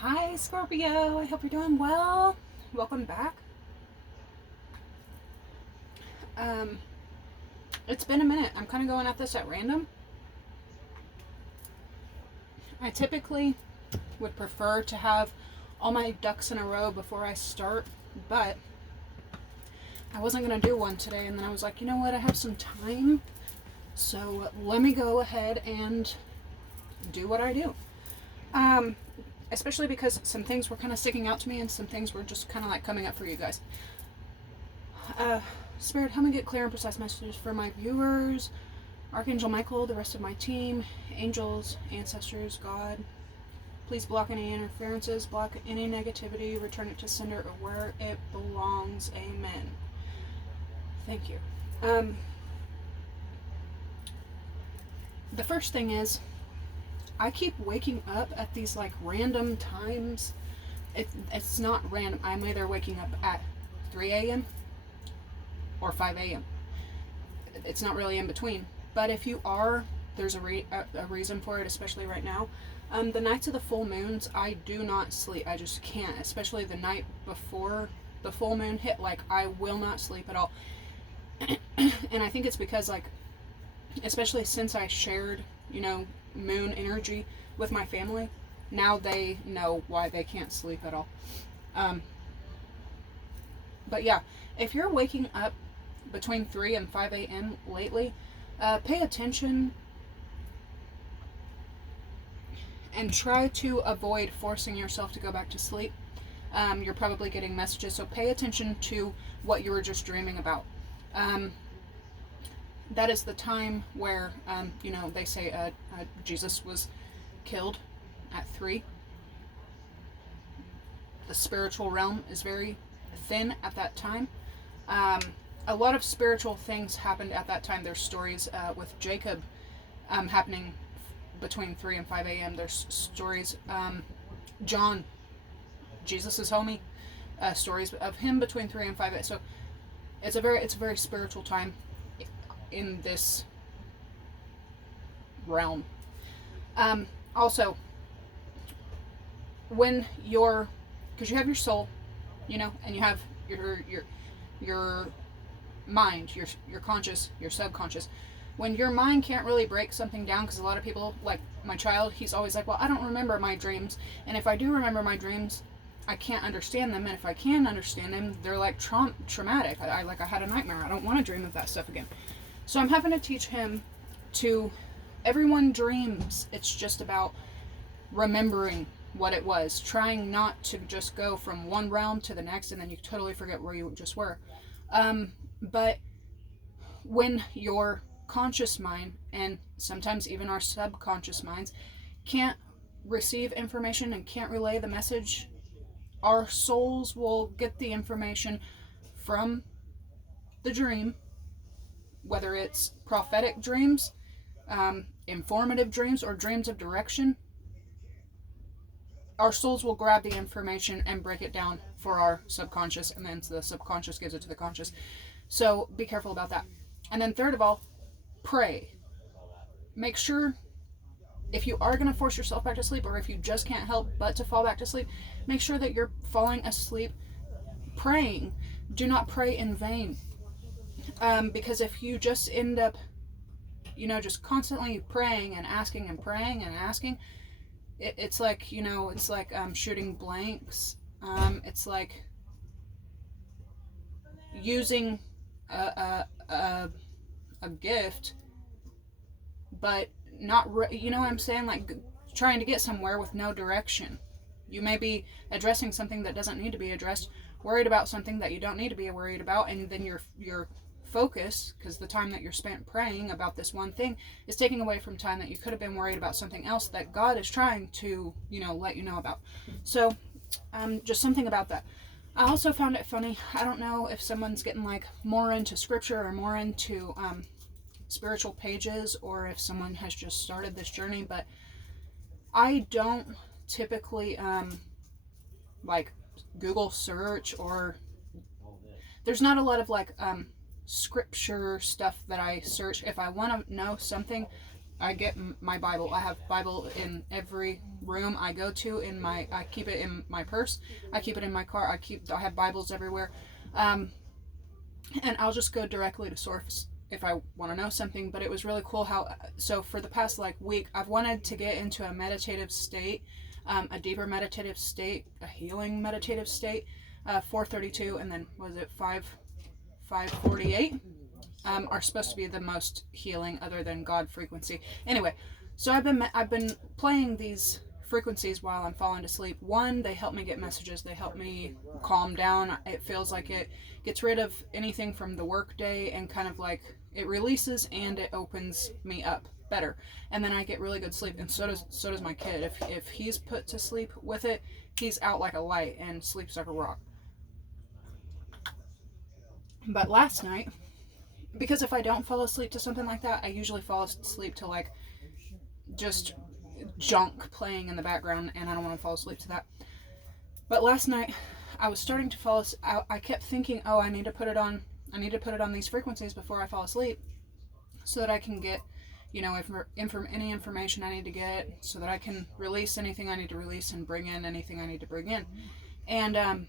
Hi Scorpio, I hope you're doing well. Welcome back. Um, it's been a minute. I'm kind of going at this at random. I typically would prefer to have all my ducks in a row before I start, but I wasn't going to do one today, and then I was like, you know what, I have some time, so let me go ahead and do what I do. Especially because some things were kind of sticking out to me and some things were just kind of like coming up for you guys. Spirit, help me get clear and precise messages for my viewers. Archangel Michael, the rest of my team, angels, ancestors, God. Please block any interferences, block any negativity, return it to sender or where it belongs. Amen. Thank you. The first thing is, I keep waking up at these like random times. It's not random. I'm either waking up at 3 a.m. or 5 a.m. It's not really in between. But if you are, there's a reason for it, especially right now. The nights of the full moons, I do not sleep. I just can't, especially the night before the full moon hit. Like, I will not sleep at all. And I think it's because, like, especially since I shared, moon energy with my family, now they know why they can't sleep at all. But yeah, if you're waking up between 3 and 5 a.m. lately, pay attention and try to avoid forcing yourself to go back to sleep. You're probably getting messages, so pay attention to what you were just dreaming about. That is the time where, they say Jesus was killed at 3. The spiritual realm is very thin at that time. A lot of spiritual things happened at that time. There's stories with Jacob happening between 3 and 5 a.m. There's stories, John, Jesus' homie, stories of him between 3 and 5 a.m. So it's a very spiritual time in this realm. Also, when because you have your soul, and you have your mind, your conscious, your subconscious. When your mind can't really break something down, because a lot of people, like my child, he's always like, well, I don't remember my dreams, and if I do remember my dreams, I can't understand them, and if I can understand them, they're like traumatic. I had a nightmare. I don't want to dream of that stuff again. So I'm having to teach him everyone dreams. It's just about remembering what it was, trying not to just go from one realm to the next and then you totally forget where you just were. But when your conscious mind, and sometimes even our subconscious minds, can't receive information and can't relay the message, our souls will get the information from the dream, whether it's prophetic dreams, informative dreams, or dreams of direction. Our souls will grab the information and break it down for our subconscious, and then the subconscious gives it to the conscious. So be careful about that. And then third of all, pray. Make sure, if you are going to force yourself back to sleep, or if you just can't help but to fall back to sleep, make sure that you're falling asleep praying. Do not pray in vain. Because if you just end up, just constantly praying and asking and praying and asking, it's like, it's like shooting blanks. It's like using a gift, but not, you know what I'm saying? Like trying to get somewhere with no direction. You may be addressing something that doesn't need to be addressed, worried about something that you don't need to be worried about, and then your focus, because the time that you're spent praying about this one thing is taking away from time that you could have been worried about something else that God is trying to, let you know about. So, just something about that. I also found it funny. I don't know if someone's getting like more into scripture or more into spiritual pages, or if someone has just started this journey, but I don't typically like Google search, or there's not a lot of like scripture stuff that I search. If I want to know something, I get my Bible. I have Bible in every room I go to. I keep it in my purse. I keep it in my car. I have Bibles everywhere, and I'll just go directly to source if I want to know something. But it was really cool how. So for the past like week, I've wanted to get into a meditative state, a deeper meditative state, a healing meditative state. 432, and then was it 548? Are supposed to be the most healing other than God frequency. Anyway, so I've been playing these frequencies while I'm falling to sleep. One, they help me get messages. They help me calm down. It feels like it gets rid of anything from the work day and kind of like it releases and it opens me up better. And then I get really good sleep. And so does my kid. If he's put to sleep with it, he's out like a light and sleeps like a rock. But last night, because if I don't fall asleep to something like that, I usually fall asleep to like just junk playing in the background, and I don't want to fall asleep to that. But last night, I was starting to fall asleep. I kept thinking, oh, I need to put it on these frequencies before I fall asleep, so that I can get, you know, any information I need to get, so that I can release anything I need to release and bring in anything I need to bring in. And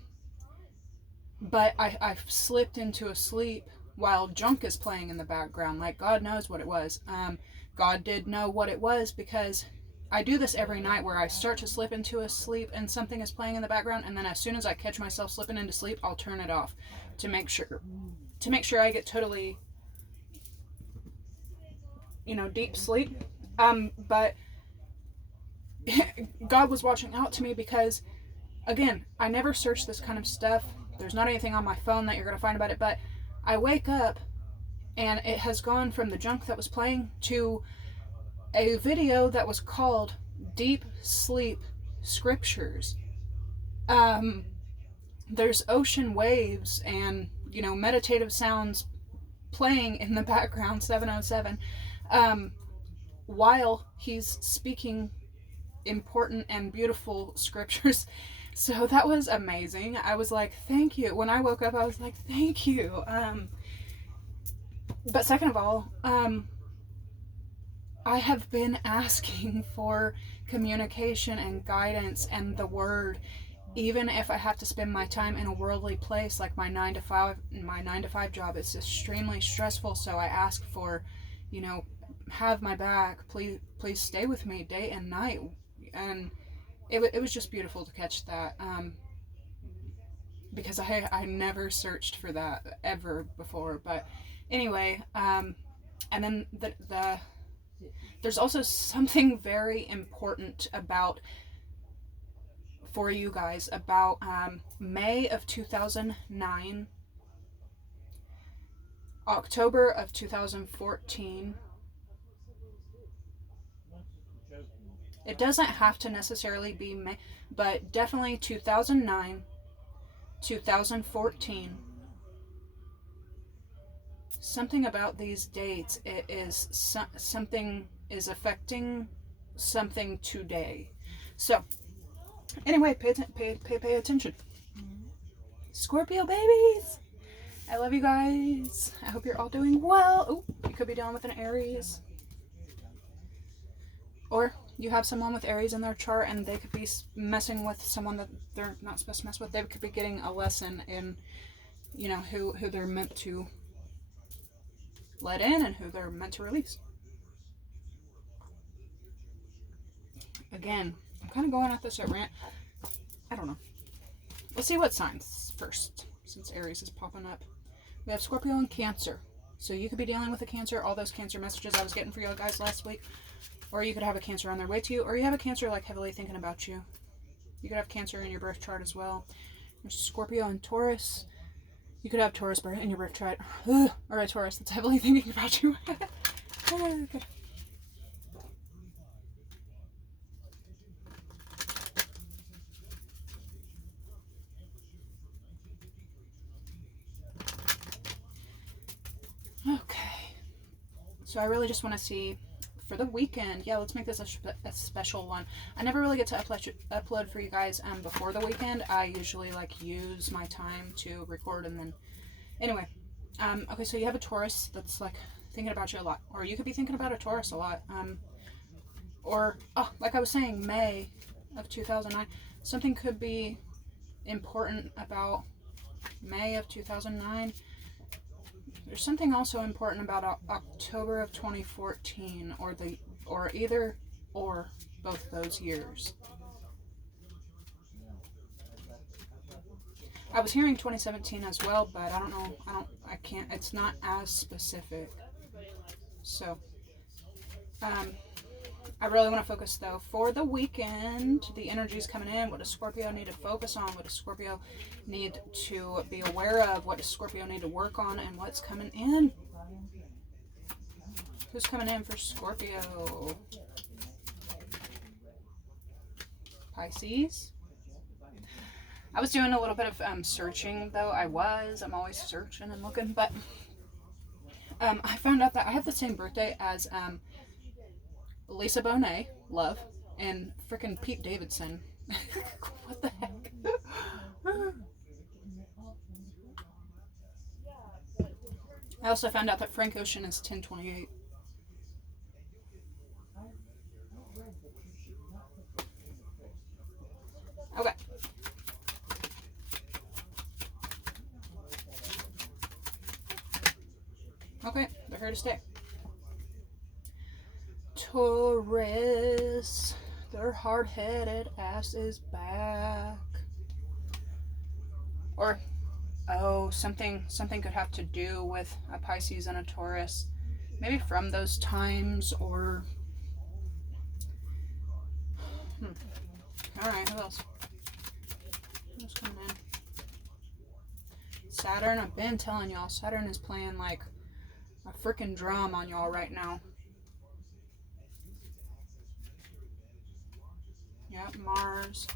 but I've slipped into a sleep while junk is playing in the background. Like, God knows what it was. God did know what it was, because I do this every night where I start to slip into a sleep and something is playing in the background, and then as soon as I catch myself slipping into sleep, I'll turn it off to make sure I get totally, you know, deep sleep. But God was watching out to me, because again, I never search this kind of stuff. There's not anything on my phone that you're going to find about it, but I wake up and it has gone from the junk that was playing to a video that was called Deep Sleep Scriptures. There's ocean waves and, you know, meditative sounds playing in the background, 707, while he's speaking important and beautiful scriptures. So that was amazing. I was like, thank you. When I woke up, I was like, thank you. But second of all, I have been asking for communication and guidance and the word, even if I have to spend my time in a worldly place like my 9 to 5 job. It's extremely stressful. So I ask for, you know, have my back. Please stay with me day and night. And it was just beautiful to catch that, because I never searched for that ever before. But anyway, and then there's also something very important for you guys about May of 2009, October of 2014. It doesn't have to necessarily be May, but definitely 2009, 2014. Something about these dates, it is something is affecting something today. So, anyway, pay attention. Scorpio babies! I love you guys. I hope you're all doing well. Oh, you could be dealing with an Aries. Or you have someone with Aries in their chart and they could be messing with someone that they're not supposed to mess with. They could be getting a lesson in, you know, who they're meant to let in and who they're meant to release. Again, I'm kind of going at this at rant. I don't know. Let's see what signs first, since Aries is popping up. We have Scorpio and Cancer. So you could be dealing with a Cancer, all those Cancer messages I was getting for you guys last week. Or you could have a Cancer on their way to you, or you have a Cancer like heavily thinking about you. You could have Cancer in your birth chart as well. There's Scorpio and Taurus. You could have Taurus in your birth chart. Or a Taurus that's heavily thinking about you. Good. Okay. So I really just want to see for the weekend. Yeah, let's make this a special one. I never really get to upload for you guys before the weekend. I usually like use my time to record and then anyway. Okay, so you have a Taurus that's like thinking about you a lot. Or you could be thinking about a Taurus a lot. Or, like I was saying, May of 2009. Something could be important about May of 2009. There's something also important about October of 2014, or either or both those years. I was hearing 2017 as well, but I don't know. I can't. It's not as specific. So, I really want to focus though for the weekend. The energy's coming in. What does Scorpio need to focus on? What does Scorpio need to be aware of? What does Scorpio need to work on? And what's coming in? Who's coming in for Scorpio? Pisces. I was doing a little bit of searching though. I'm always searching and looking, but I found out that I have the same birthday as Lisa Bonet, love, and freaking Pete Davidson. What the heck? I also found out that Frank Ocean is 1028. Okay. Okay, they're here to stay. Taurus, their hard-headed ass is back. Or, something could have to do with a Pisces and a Taurus. Maybe from those times, or... Alright, who else? Who's coming in? Saturn, I've been telling y'all, Saturn is playing like a freaking drum on y'all right now. Yep, Mars,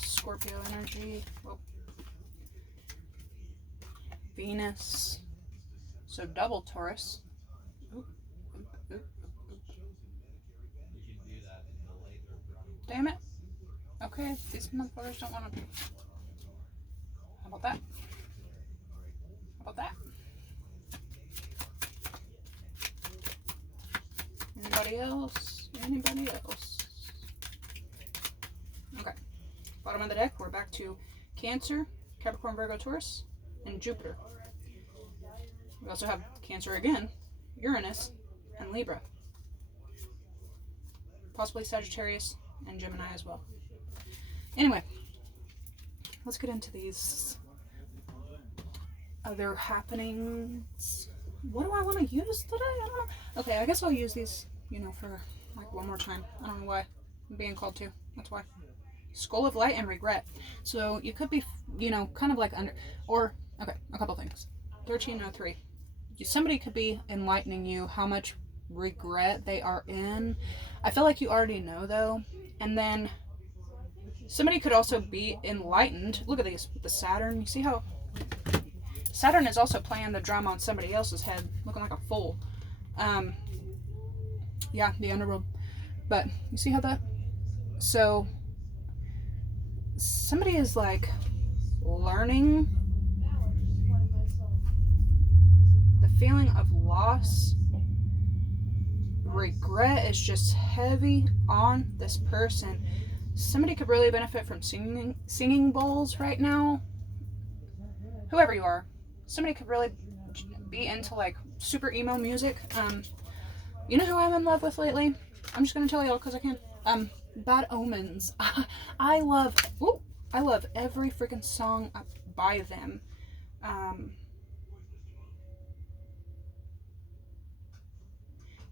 Scorpio energy. Whoa. Venus. So double Taurus. Oop, oop, oop, oop. Damn it. Okay, these motherfuckers don't want to. How about that? How about that? Anybody else? Anybody else? Okay. Bottom of the deck, we're back to Cancer, Capricorn, Virgo, Taurus, and Jupiter. We also have Cancer again, Uranus, and Libra. Possibly Sagittarius and Gemini as well. Anyway, let's get into these other happenings. What do I want to use today? I don't know. Okay, I guess I'll use these, for like one more time. I don't know why. I'm being called to. That's why. Skull of Light and Regret. So you could be, kind of like okay, a couple things. 1303. Somebody could be enlightening you how much regret they are in. I feel like you already know though. And then somebody could also be enlightened. Look at these with the Saturn. You see how Saturn is also playing the drum on somebody else's head, looking like a fool. Yeah, the underworld. But you see how that? So somebody is like learning. The feeling of loss, regret is just heavy on this person. Somebody could really benefit from singing bowls right now. Whoever you are, somebody could really be into like super emo music. You know who I'm in love with lately? I'm just gonna tell y'all because I can. Bad Omens. I love every freaking song by them.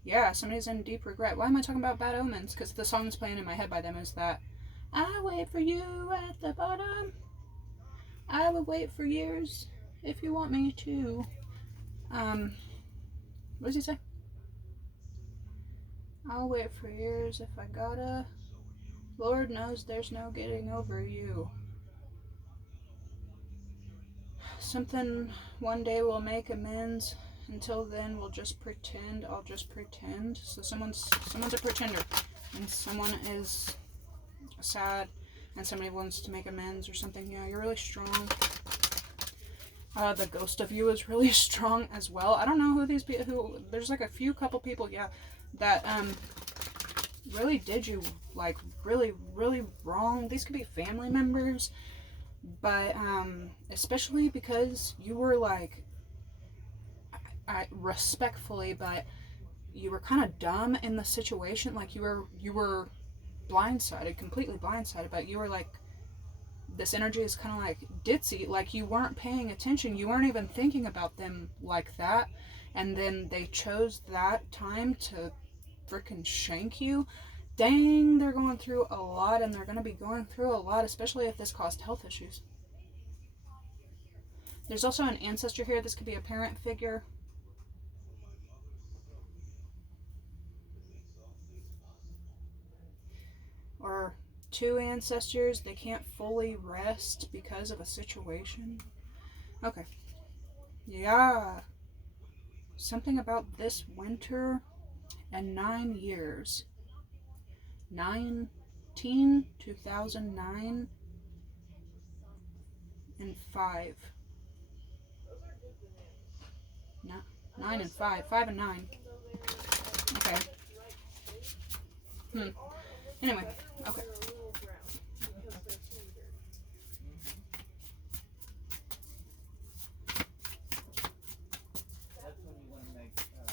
Yeah, somebody's in deep regret. Why am I talking about Bad Omens? Because the song that's playing in my head by them is that I wait for you at the bottom. I will wait for years if you want me to. What does he say? I'll wait for years if I gotta. Lord knows there's no getting over you. Something one day will make amends. Until then, we'll just pretend. I'll just pretend. So someone's a pretender, and someone is sad, and somebody wants to make amends or something. Yeah, you're really strong. The ghost of you is really strong as well. I don't know who these people, there's like a few couple people, yeah, that really did you like really, really wrong. These could be family members, but especially because you were like, I respectfully, but you were kind of dumb in the situation. Like you were blindsided, completely blindsided, but you were like, this energy is kind of like ditzy, like you weren't paying attention, you weren't even thinking about them like that, and then they chose that time to freaking shank you. Dang, they're going through a lot, and they're going to be going through a lot, especially if this caused health issues. There's also an ancestor here. This could be a parent figure. Or two ancestors. They can't fully rest because of a situation. Okay. Yeah. Something about this winter and 9 years. 2009 and 5. No, 9 and 5. 5 and 9. Okay. Anyway, okay.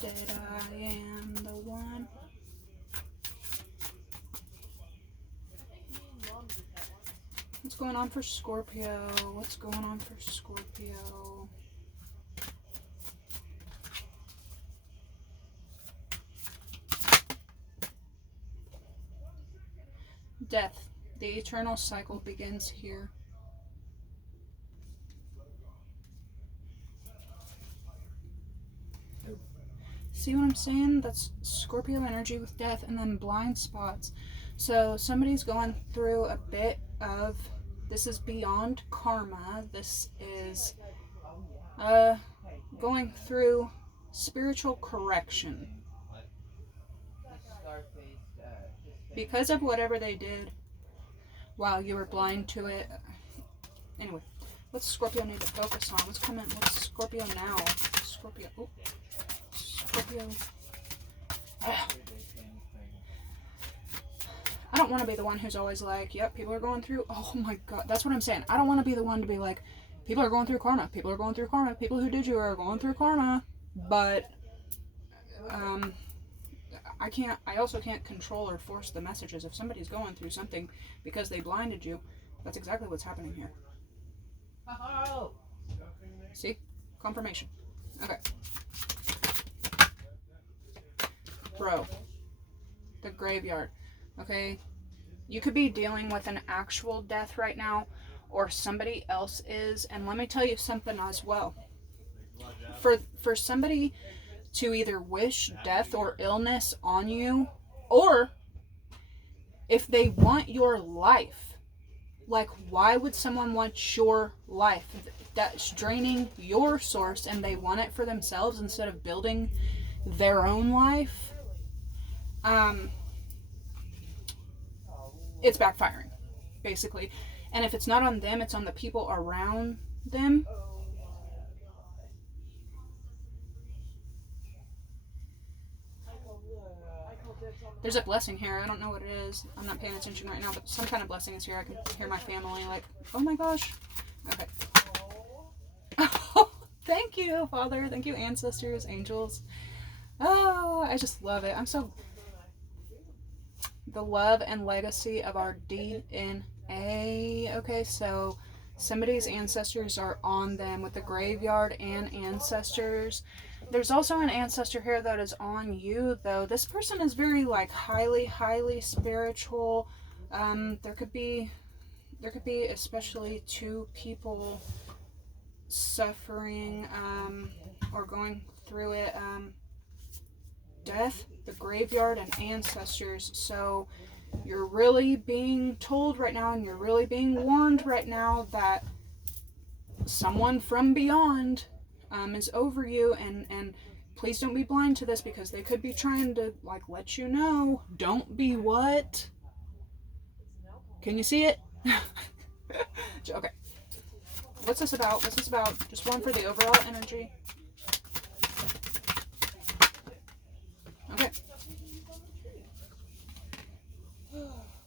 That I am the one. What's going on for Scorpio? What's going on for Scorpio? Death. The eternal cycle begins here. See what I'm saying? That's Scorpio energy with death and then blind spots. So somebody's going through a bit of, this is beyond karma. This is going through spiritual correction. Because of whatever they did while you were blind to it. Anyway, what's Scorpio need to focus on? What's coming? What's Scorpio now? Scorpio. Oh. Scorpio. I don't want to be the one who's always like, yep, people are going through, oh my god, that's what I'm saying. I don't want to be the one to be like, people are going through karma, people are going through karma, people who did you are going through karma, but I also can't control or force the messages. If somebody's going through something because they blinded you, that's exactly what's happening here. See? Confirmation. Okay. Bro. The graveyard. Okay? You could be dealing with an actual death right now, or somebody else is, and let me tell you something as well. For somebody to either wish death or illness on you, or if they want your life, like, why would someone want your life? That's draining your source, and they want it for themselves instead of building their own life. It's backfiring, basically. And if it's not on them, it's on the people around them. There's a blessing here. I don't know what it is. I'm not paying attention right now, but some kind of blessing is here. I can hear my family like, oh my gosh. Okay. Oh, thank you, Father. Thank you, ancestors, angels. Oh, I just love it. I'm so... The love and legacy of our DNA. Okay, so somebody's ancestors are on them with the graveyard and ancestors. There's also an ancestor here that is on you, though. This person is very, like, highly spiritual. There could be especially two people suffering or going through it. Death, the graveyard, and ancestors. So you're really being told right now, and you're really being warned right now that someone from beyond is over you, and please don't be blind to this, because they could be trying to, like, let you know. Don't be what? Can you see it? Okay. What's this about? What's this about? Just one for the overall energy. Okay.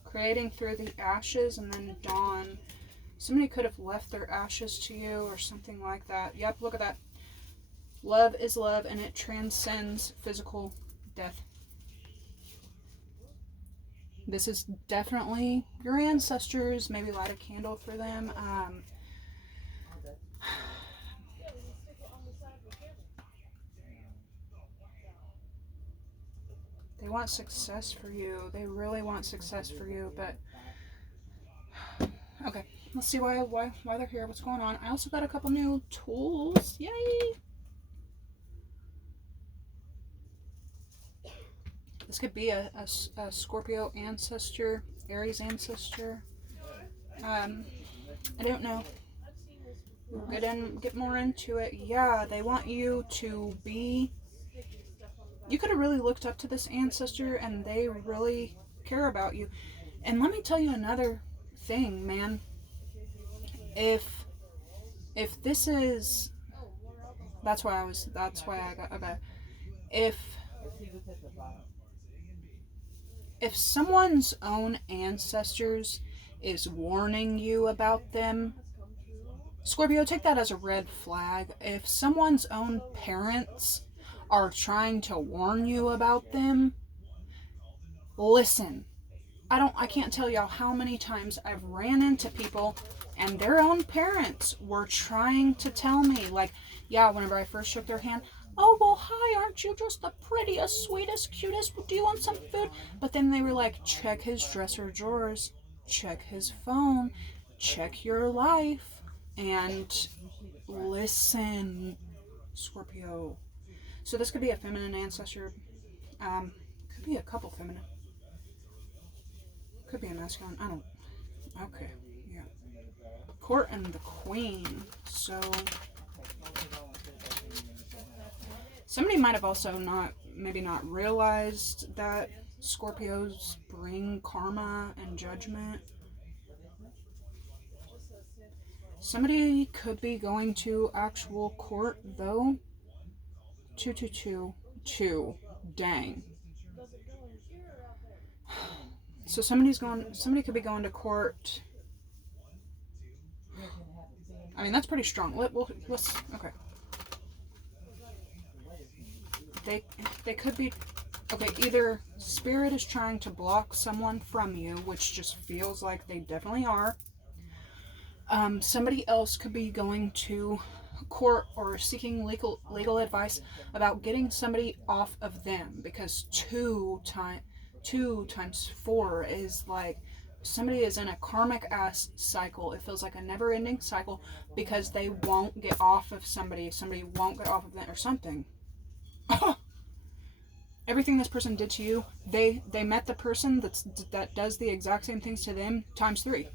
Creating through the ashes and then dawn. Somebody could have left their ashes to you or something like that. Yep, look at that. Love is love and it transcends physical death. This is definitely your ancestors. Maybe light a candle for them. They want success for you. They really want success for you, but okay. Let's see why they're here. What's going on? I also got a couple new tools. Yay! This could be a Scorpio ancestor, Aries ancestor. I don't know. We'll get more into it. Yeah, they want you to be... You could have really looked up to this ancestor and they really care about you. And let me tell you another thing, man. If this is... That's why I got... Okay. If someone's own ancestors is warning you about them, Scorpio, take that as a red flag. If someone's own parents are trying to warn you about them, listen. I can't tell y'all how many times I've ran into people and their own parents were trying to tell me, like, yeah, whenever I first shook their hand, oh, well, hi, aren't you just the prettiest, sweetest, cutest? Do you want some food? But then they were like, check his dresser drawers, check his phone, check your life, and listen, Scorpio. So this could be a feminine ancestor. Could be a couple feminine. Could be a masculine. I don't... Okay, yeah. Court and the Queen. So... Somebody might have also maybe not realized that Scorpios bring karma and judgment. Somebody could be going to actual court, though. 222. Dang. So somebody could be going to court. I mean, that's pretty strong. Let's okay. They could be, okay, either spirit is trying to block someone from you, which just feels like they definitely are. Somebody else could be going to court or seeking legal advice about getting somebody off of them, because 2 times 4 is like somebody is in a karmic ass cycle. It feels like a never-ending cycle because they won't get off of somebody. Somebody won't get off of them or something. Everything this person did to you, they met the person that does the exact same things to them times 3.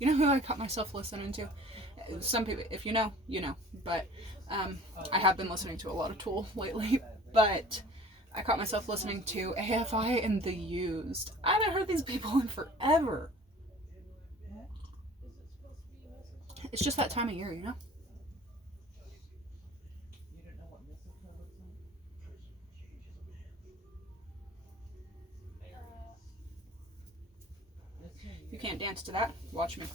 You know who I caught myself listening to? Some people, if you know, you know. But I have been listening to a lot of Tool lately. But I caught myself listening to AFI and The Used. I haven't heard these people in forever. It's just that time of year, you know? You can't dance to that? Watch me.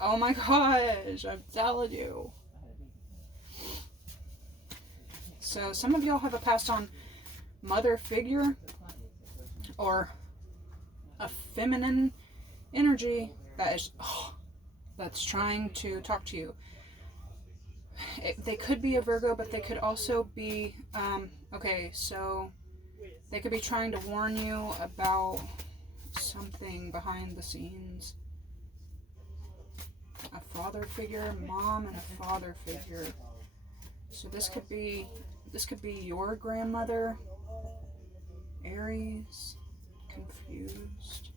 Oh my gosh, I'm telling you. So some of y'all have a passed on mother figure or a feminine energy that is that's trying to talk to you. They could be a Virgo, but they could also be okay, so they could be trying to warn you about something behind the scenes. A father figure, mom and a father figure. So this could be your grandmother. Aries, confused.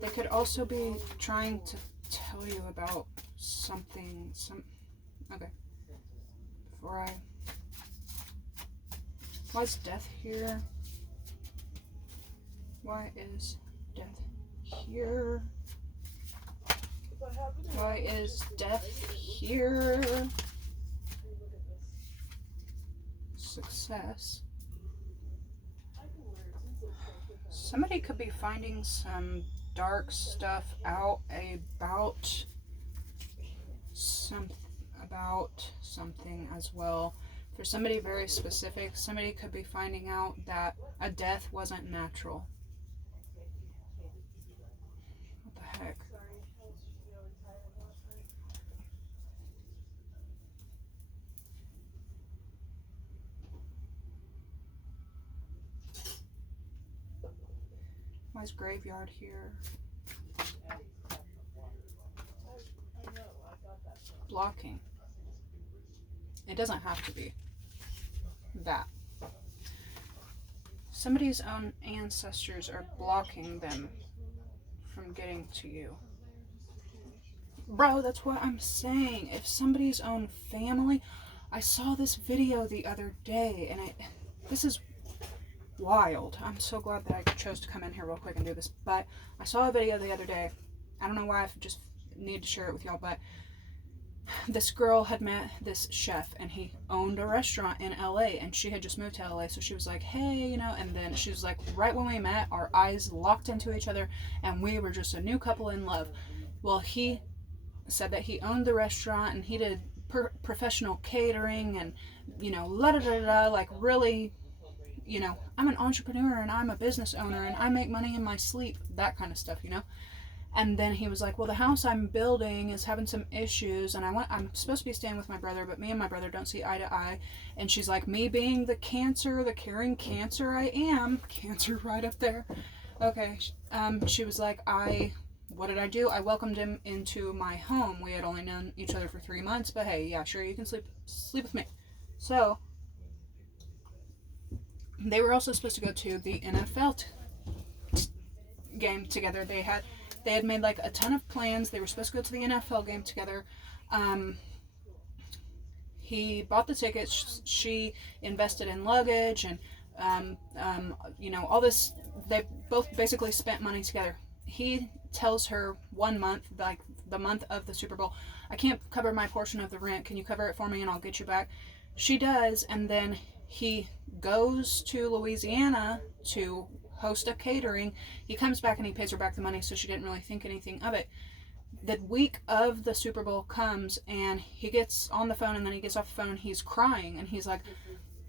They could also be trying to tell you about something. Okay. Why is death here? Why is death here? Why is death here? Success. Somebody could be finding some dark stuff out about something as well. For somebody very specific, somebody could be finding out that a death wasn't natural. What the heck? Why is graveyard here? Blocking. It doesn't have to be that. Somebody's own ancestors are blocking them from getting to you. Bro, that's what I'm saying. If somebody's own family... I saw this video the other day, and this is wild. I'm so glad that I chose to come in here real quick and do this. But I saw a video the other day. I don't know why I just need to share it with y'all, but this girl had met this chef, and he owned a restaurant in LA, and she had just moved to LA, so she was like, hey, you know, and then she was like, right when we met, our eyes locked into each other, and we were just a new couple in love. Well, he said that he owned the restaurant, and he did professional catering, and, you know, like really, you know, I'm an entrepreneur, and I'm a business owner, and I make money in my sleep, that kind of stuff, you know. And then he was like, well, the house I'm building is having some issues, and I'm supposed to be staying with my brother, but me and my brother don't see eye to eye. And she's like, me being the caring cancer I am, cancer right up there. Okay. She was like, what did I do? I welcomed him into my home. We had only known each other for 3 months, but hey, yeah, sure, you can sleep with me. So they were also supposed to go to the NFL game together. They had made like a ton of plans. They were supposed to go to the NFL game together. He bought the tickets. She invested in luggage and, you know, all this. They both basically spent money together. He tells her 1 month, like the month of the Super Bowl, I can't cover my portion of the rent. Can you cover it for me and I'll get you back? She does. And then he goes to Louisiana to host a catering. He comes back and he pays her back the money, so she didn't really think anything of it. The week of the Super Bowl comes, and he gets on the phone, and then he gets off the phone, and he's crying, and he's like,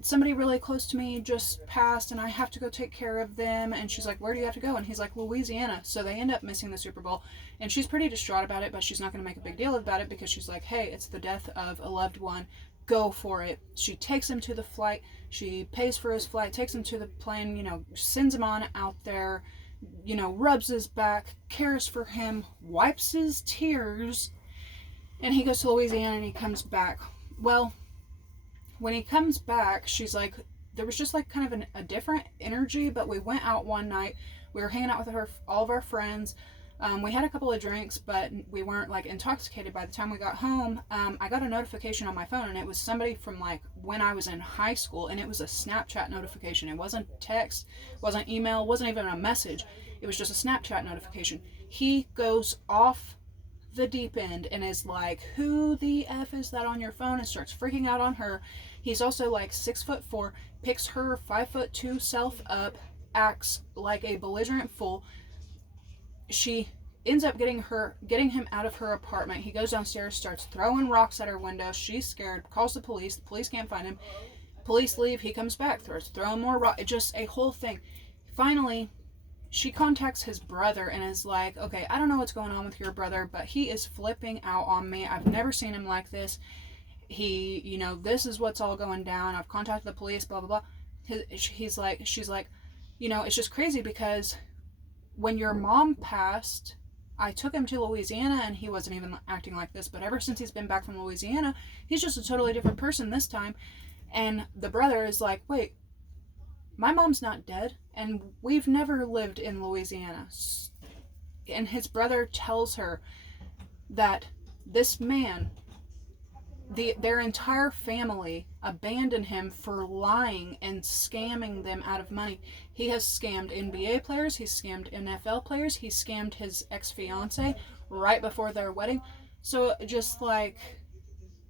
somebody really close to me just passed, and I have to go take care of them. And she's like, where do you have to go? And he's like, Louisiana. So they end up missing the Super Bowl, and she's pretty distraught about it, but she's not going to make a big deal about it, because she's like, hey, it's the death of a loved one. Go for it. She takes him to the flight. She pays for his flight, takes him to the plane, you know, sends him on out there, you know, rubs his back, cares for him, wipes his tears, and he goes to Louisiana and he comes back. Well, when he comes back, she's like, there was just like kind of a different energy, but we went out one night. We were hanging out with all of our friends. We had a couple of drinks, but we weren't like intoxicated. By the time we got home, I got a notification on my phone, and it was somebody from like when I was in high school, and it was a Snapchat notification. It wasn't text, wasn't email, wasn't even a message. It was just a Snapchat notification. He goes off the deep end and is like, who the F is that on your phone? And starts freaking out on her. He's also like 6'4", picks her 5'2" self up, acts like a belligerent fool. She ends up getting him out of her apartment. He goes downstairs, starts throwing rocks at her window. She's scared, calls the police. The police can't find him. Police leave. He comes back, starts throwing more rocks. It's just a whole thing. Finally, she contacts his brother and is like, okay, I don't know what's going on with your brother, but he is flipping out on me. I've never seen him like this. He, you know, this is what's all going down. I've contacted the police, blah, blah, blah. She's like, you know, it's just crazy because when your mom passed, I took him to Louisiana and he wasn't even acting like this, but ever since he's been back from Louisiana, he's just a totally different person this time. And the brother is like, wait, my mom's not dead, and we've never lived in Louisiana. And his brother tells her that this man Their entire family abandoned him for lying and scamming them out of money. He has scammed NBA players, he's scammed NFL players, he scammed his ex-fiance right before their wedding. So just like,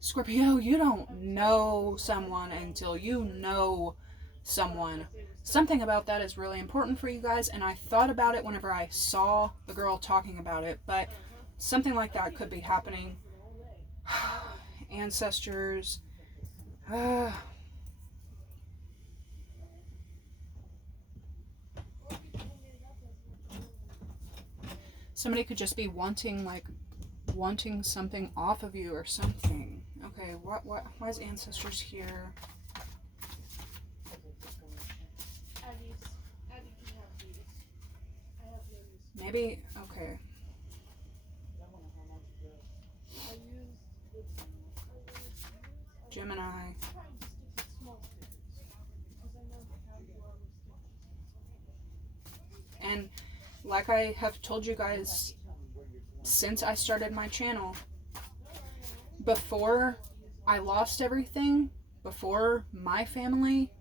Scorpio, you don't know someone until you know someone. Something about that is really important for you guys, and I thought about it whenever I saw the girl talking about it, but something like that could be happening. Ancestors. Somebody could just be wanting something off of you or something. Okay, why is ancestors here? Maybe, okay. Gemini. And like I have told you guys since I started my channel, before I lost everything, before my family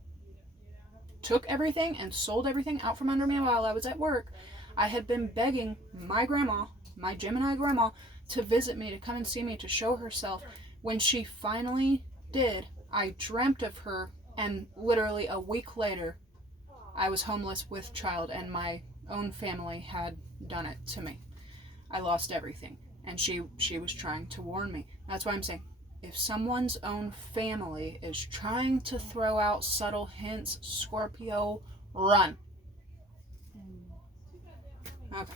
took everything and sold everything out from under me while I was at work, I had been begging my grandma, my Gemini grandma, to visit me, to come and see me, to show herself. When she finally did, I dreamt of her, and literally a week later, I was homeless with child, and my own family had done it to me. I lost everything, and she was trying to warn me. That's why I'm saying, if someone's own family is trying to throw out subtle hints, Scorpio, run. Okay.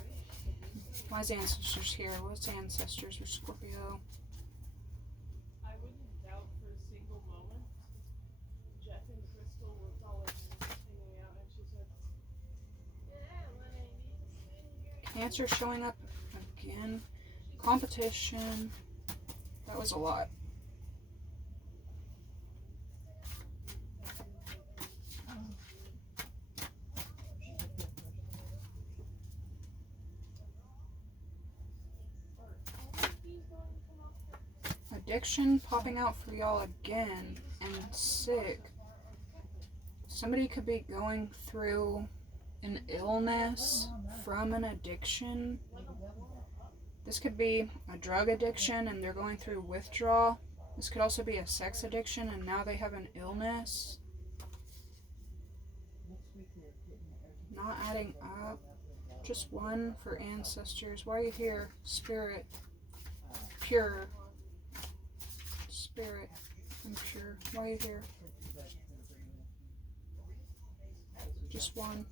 Why is ancestors here? What's ancestors for Scorpio? I wouldn't doubt for a single moment. Jeff and Crystal were probably hanging out, and she said, Cancer showing up again. Competition. That was a lot. Addiction popping out for y'all again, and sick. Somebody could be going through an illness from an addiction. This could be a drug addiction and they're going through withdrawal. This could also be a sex addiction and now they have an illness. Not adding up. Just one for ancestors. Why are you here? Spirit. Pure. Spirit. I'm pure. Why are you here? Just one.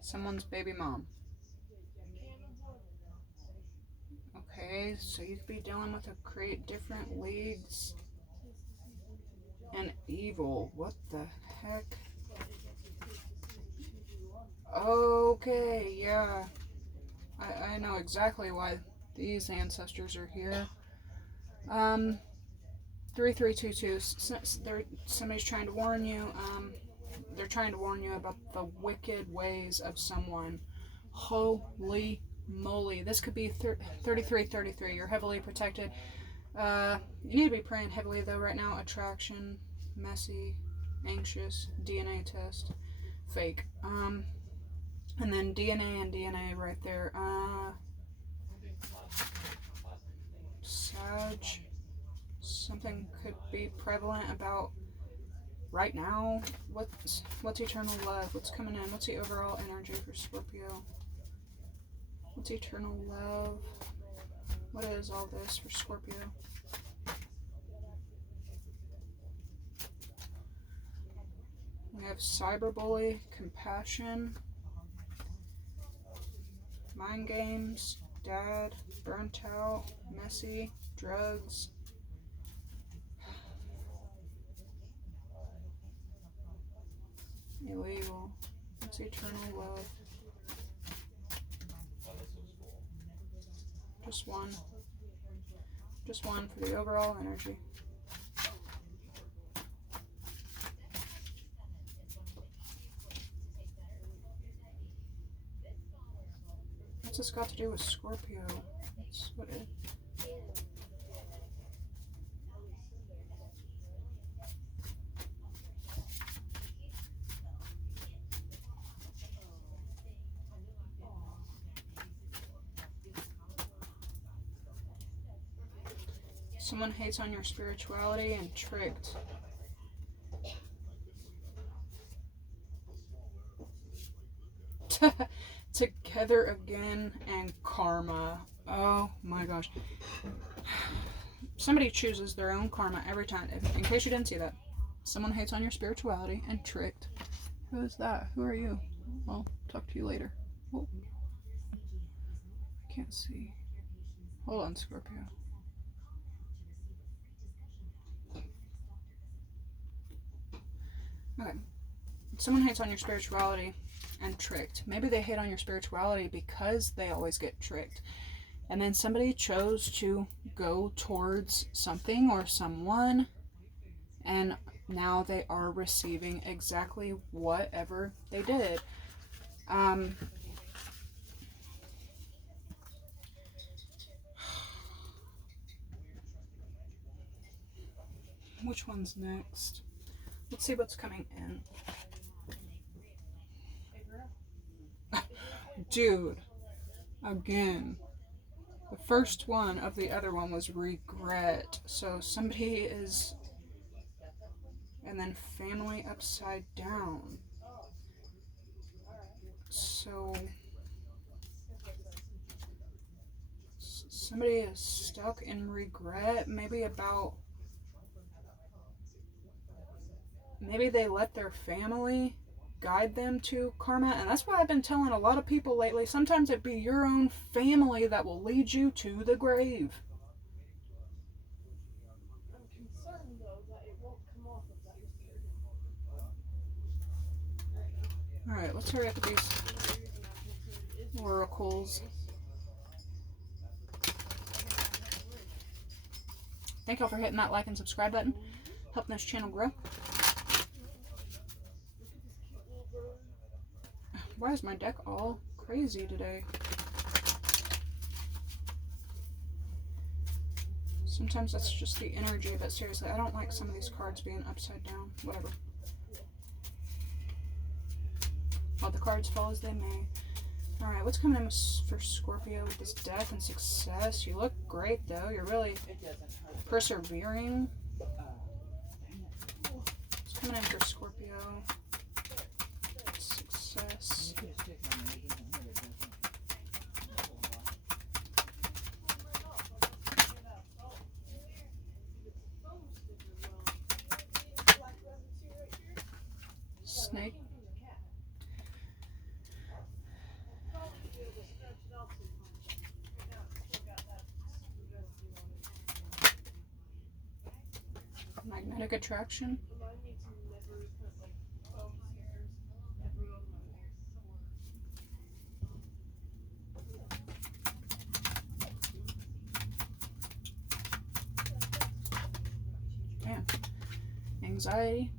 Someone's baby mom. Okay, so you could be dealing with create different leagues. And evil. What the heck? Okay, yeah. I know exactly why these ancestors are here. 3322. Somebody's trying to warn you. They're trying to warn you about the wicked ways of someone. Holy moly. This could be 3333. You're heavily protected. You need to be praying heavily though right now. Attraction, messy, anxious, DNA test, fake. And then DNA and DNA right there. Sag. Something could be prevalent about right now. What's eternal love? What's coming in? What's the overall energy for Scorpio? What's eternal love? What is all this for Scorpio? We have cyberbully, compassion, mind games, dad, burnt out, messy, drugs. Illegal. What's eternal love? Just one. Just one for the overall energy. What's this got to do with Scorpio? That's what it... Someone hates on your spirituality and tricked. Together again and karma. Oh my gosh. Somebody chooses their own karma every time. In case you didn't see that. Someone hates on your spirituality and tricked. Who is that? Who are you? I'll talk to you later. Oh. I can't see. Hold on, Scorpio. Okay. Someone hates on your spirituality and tricked. Maybe they hate on your spirituality because they always get tricked. And then somebody chose to go towards something or someone, and now they are receiving exactly whatever they did. Which one's next? Let's see what's coming in. Dude, again. The first one of the other one was regret. So somebody is... And then family upside down. So... Somebody is stuck in regret. Maybe about... Maybe they let their family guide them to karma. And that's why I've been telling a lot of people lately. Sometimes it be your own family that will lead you to the grave. I'm concerned though that it won't come off of that. Alright, let's hurry up with these oracles. Thank y'all for hitting that like and subscribe button. Helping this channel grow. Why is my deck all crazy today? Sometimes that's just the energy, but seriously, I don't like some of these cards being upside down. Whatever. Let the cards fall as they may. Alright, what's coming in for Scorpio with this death and success? You look great, though. You're really persevering. What's coming in for Scorpio? Success. Snake. Magnetic attraction. Yeah. Anxiety.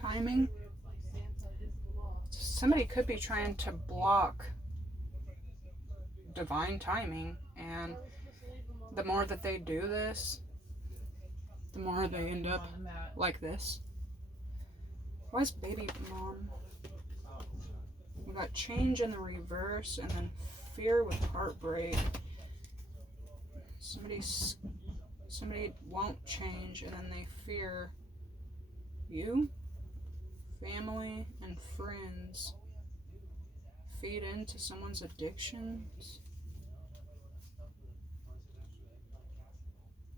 Timing. Somebody could be trying to block divine timing, and the more that they do this, the more they end up like this. Why is baby mom? We got change in the reverse, and then fear with heartbreak. Somebody won't change, and then they fear you. Family and friends feed into someone's addictions.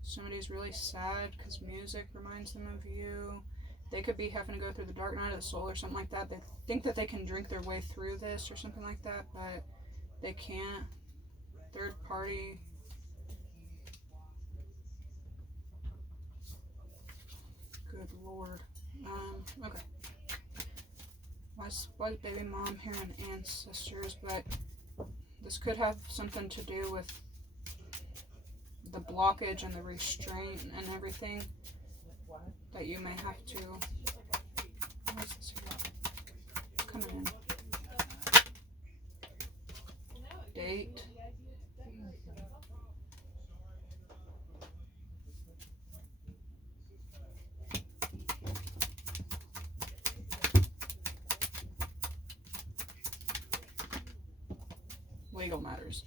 Somebody's really sad because music reminds them of you. They could be having to go through the dark night of the soul or something like that. They think that they can drink their way through this or something like that, but they can't. Third party. Good Lord. Okay. why's baby mom here and ancestors? But this could have something to do with the blockage and the restraint and everything that you may have to. What's this coming in? Date. Legal matters.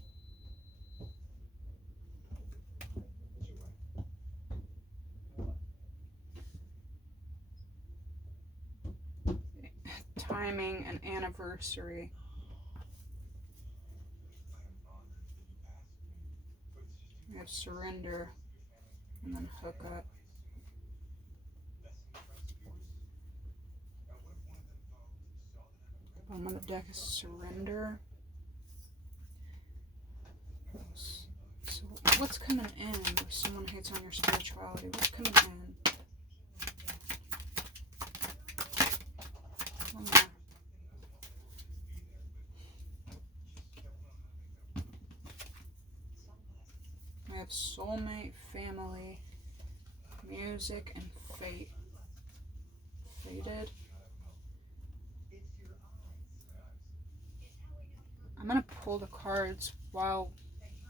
Timing and anniversary. We have surrender and then hook up. Bottom of the deck is surrender. So what's coming in if someone hates on your spirituality? What's coming in? Oh, yeah. We have soulmate, family, music, and fate. Fated. I'm going to pull the cards while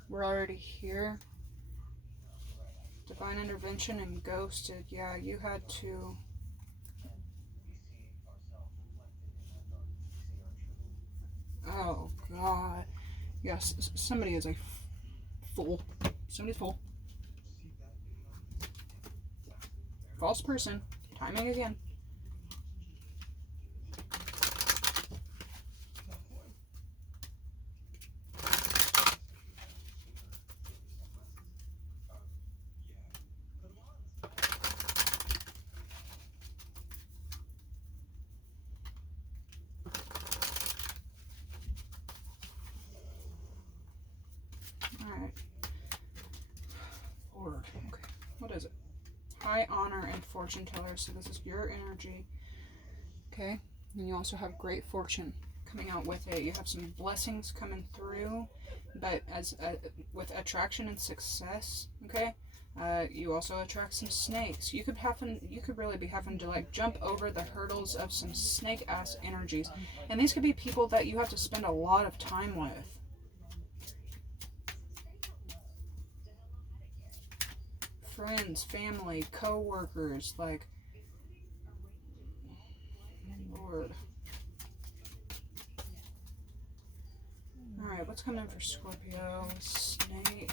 we're already here. Divine intervention and ghosted. Yeah, you had to. Oh, God. Yes, somebody is a fool. Somebody's full. False person. Timing again. Alright. Lord. Okay. What is it? High honor and fortune teller. So this is your energy. Okay. And you also have great fortune coming out with it. You have some blessings coming through, but as with attraction and success. Okay. You also attract some snakes. You could really be having to like jump over the hurdles of some snake ass energies, and these could be people that you have to spend a lot of time with. Friends, family, co-workers, like, Lord. Alright, what's coming in for Scorpio? Snake.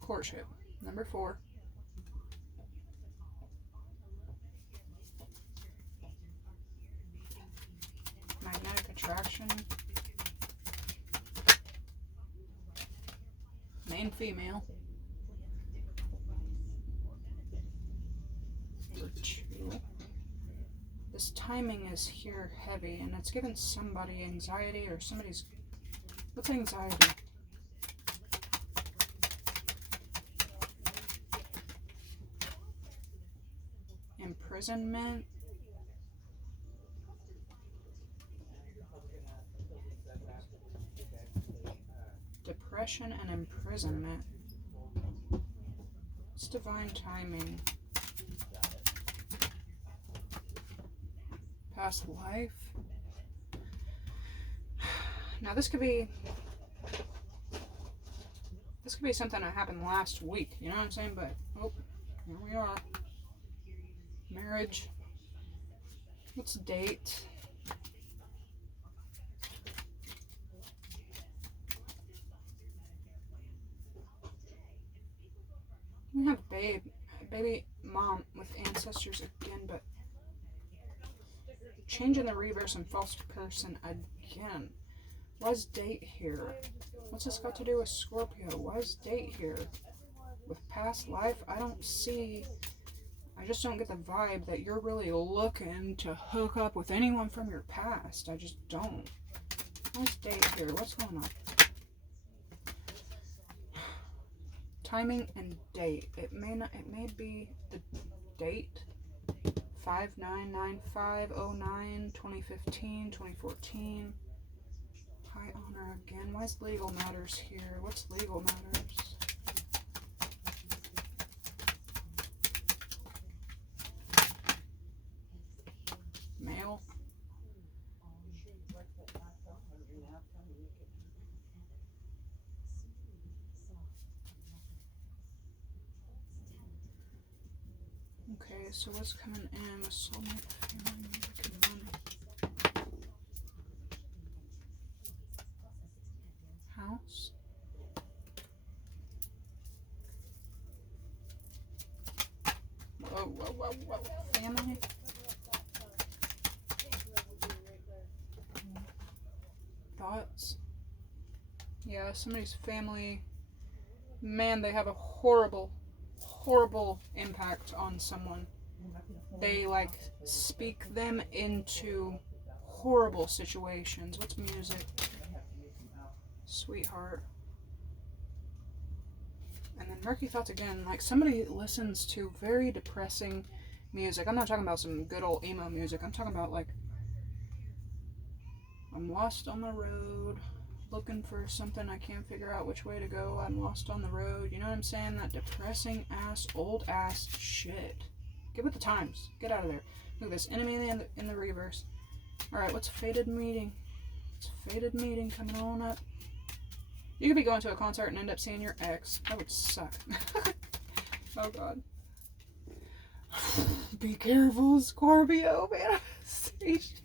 Courtship. Number 4. Magnetic attraction. Main female. For 2. This timing is here heavy, and it's giving somebody anxiety, or somebody's... What's anxiety? Imprisonment. Depression and imprisonment. It's divine timing. Past life. Now this could be something that happened last week, you know what I'm saying? But oh, here we are. Marriage. What's date? We have baby mom with ancestors again, but changing the reverse and false person again. Why's date here? What's this got to do with Scorpio? Why's date here? With past life, I just don't get the vibe that you're really looking to hook up with anyone from your past. I just don't. Why's date here? What's going on? Timing and date. It may be Date 599509 2015 2014. High honor again. Why is legal matters here? What's legal matters? Male. Okay, so what's coming in with soulmate, family, music, and money? House. Whoa, whoa, whoa, whoa. Family. Thoughts. Yeah, somebody's family. Man, they have a horrible impact on someone. They like speak them into horrible situations. What's music? Sweetheart. And then murky thoughts again. Like somebody listens to very depressing music. I'm not talking about some good old emo music. I'm talking about like, I'm lost on the road, looking for something, I can't figure out which way to go, I'm lost on the road. You know what I'm saying? That depressing ass, old ass shit. Get with the times. Get out of there. Look at this. Enemy in the reverse. Alright, what's fated meeting? It's a fated meeting coming on up. You could be going to a concert and end up seeing your ex. That would suck. Oh god. Be careful, Scorpio manifestation.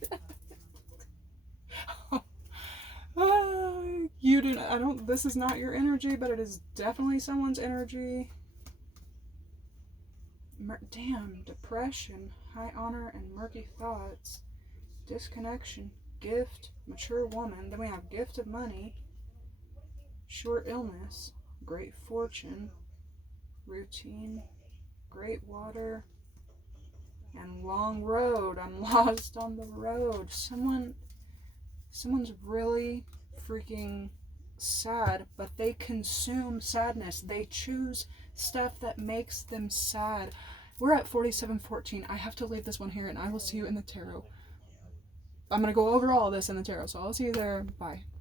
You do not, I don't, this is not your energy, but it is definitely someone's energy. Damn, depression, high honor, and murky thoughts. Disconnection, gift, mature woman. Then we have gift of money, short illness, great fortune, routine, great water, and long road. I'm lost on the road. Someone's really freaking sad, but they consume sadness. They choose stuff that makes them sad. We're at 47:14. I have to leave this one here, and I will see you in the tarot. I'm going to go over all of this in the tarot, so I'll see you there. Bye.